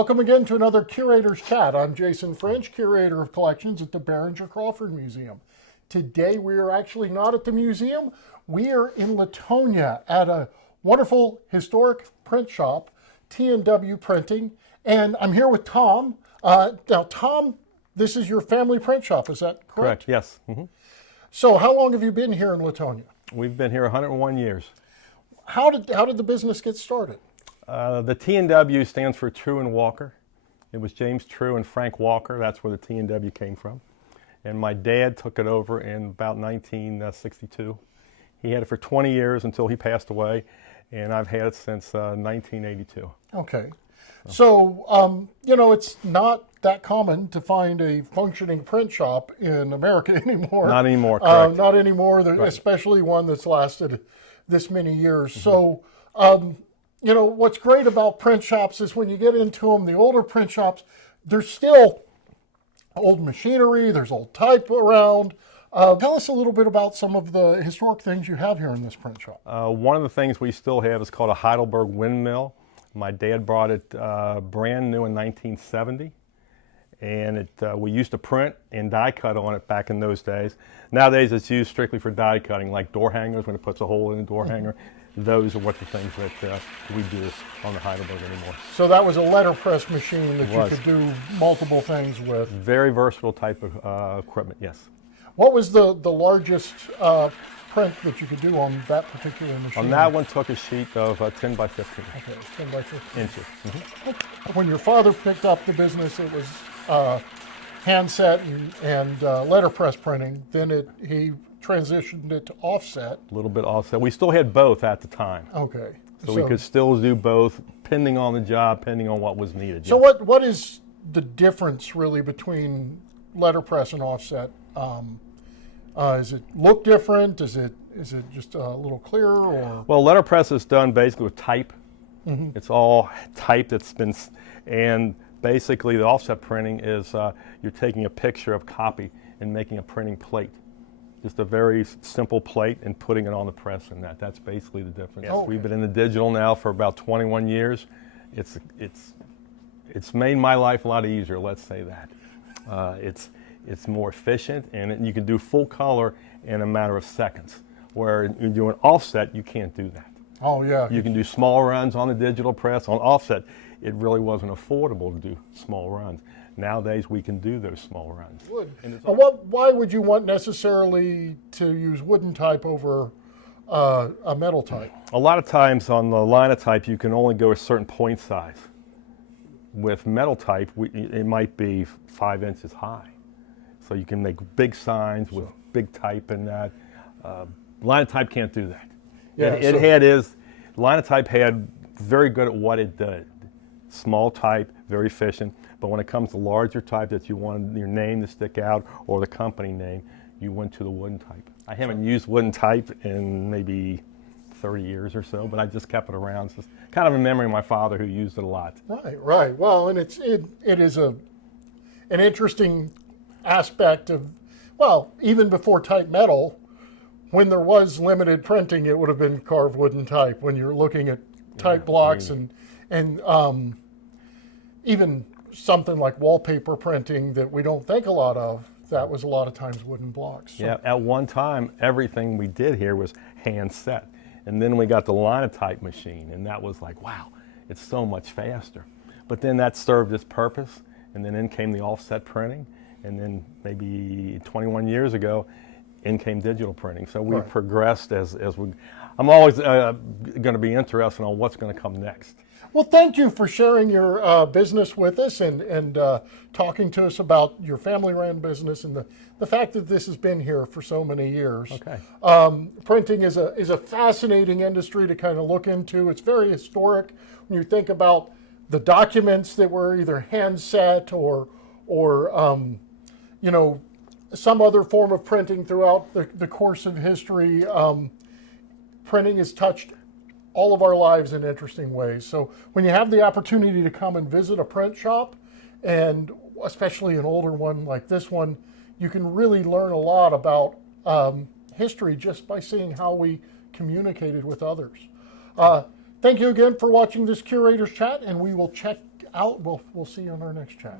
Welcome again to another Curator's Chat. I'm Jason French, Curator of Collections at the Behringer-Crawford Museum. Today we are actually not at the museum. We are in Latonia at a wonderful historic print shop, T&W Printing, and I'm here with Tom. Now, Tom, this is your family print shop, is that correct? Correct, yes. Mm-hmm. So how long have you been here in Latonia? We've been here 101 years. How did the business get started? The T&W stands for True and Walker. It was James True and Frank Walker. That's where the T&W came from. And my dad took it over in about 1962. He had it for 20 years until he passed away, and I've had it since 1982. Okay. So, you know, it's not that common to find a functioning print shop in America anymore. Not anymore, correct. Not anymore, Right. Especially one that's lasted this many years. Mm-hmm. So, you know, what's great about print shops is when you get into them, the older print shops, there's still old machinery, there's old type around. Tell us a little bit about some of the historic things you have here in this print shop. One of the things we still have is called a Heidelberg windmill. My dad brought it brand new in 1970. And we used to print and die cut on it back in those days. Nowadays it's used strictly for die cutting, like door hangers when it puts a hole in the door hanger. Those are what the things that we do on the Heidelberg anymore. So that was a letterpress machine that you could do multiple things with. Very versatile type of equipment, yes. What was the largest print that you could do on that particular machine? On that one took a sheet of 10 by 15 okay, 10 by 15 inches. Mm-hmm. When your father picked up the business, it was handset and letterpress printing. Then he transitioned it to offset. A little bit offset. We still had both at the time. Okay. So we could still do both, depending on the job, depending on what was needed. So what is the difference really between letterpress and offset? Does it look different? Is it just a little clearer? Or? Well, letterpress is done basically with type. Mm-hmm. It's all type that's been, and basically the offset printing is you're taking a picture of copy and making a printing plate. Just a very simple plate and putting it on the press, and that's basically the difference. Yes. We've been in the digital now for about 21 years. It's made my life a lot easier, let's say that. It's more efficient, and you can do full color in a matter of seconds. Where you're doing offset, you can't do that. Oh yeah. You can do small runs on the digital press. On offset, it really wasn't affordable to do small runs. Nowadays, we can do those small runs. Why would you want necessarily to use wooden type over a metal type? A lot of times on the linotype, you can only go a certain point size. With metal type, it might be 5 inches high. So you can make big signs with big type in that. Linotype can't do that. Yeah, Linotype had very good at what it did. Small type, very efficient. But when it comes to larger type that you want your name to stick out or the company name, you went to the wooden type. I haven't used wooden type in maybe 30 years or so, but I just kept it around. It's kind of a memory of my father who used it a lot. Right. Well, and it is an interesting aspect of, well, even before type metal, when there was limited printing, it would have been carved wooden type. When you're looking at type blocks and even something like wallpaper printing that we don't think a lot of, that was a lot of times wooden blocks. So. Yeah, at one time, everything we did here was hand set. And then we got the linotype machine, and that was like, wow, it's so much faster. But then that served its purpose, and then in came the offset printing, and then maybe 21 years ago, in came digital printing. So we've progressed as we. I'm always going to be interested on what's going to come next. Well, thank you for sharing your business with us and talking to us about your family-ran business and the fact that this has been here for so many years. Okay. Printing is a fascinating industry to kind of look into. It's very historic when you think about the documents that were either hand set or you know, some other form of printing throughout the course of history. Printing has touched all of our lives in interesting ways. So when you have the opportunity to come and visit a print shop, and especially an older one like this one, you can really learn a lot about history just by seeing how we communicated with others. Thank you again for watching this Curator's Chat, and we will check We'll see you on our next chat.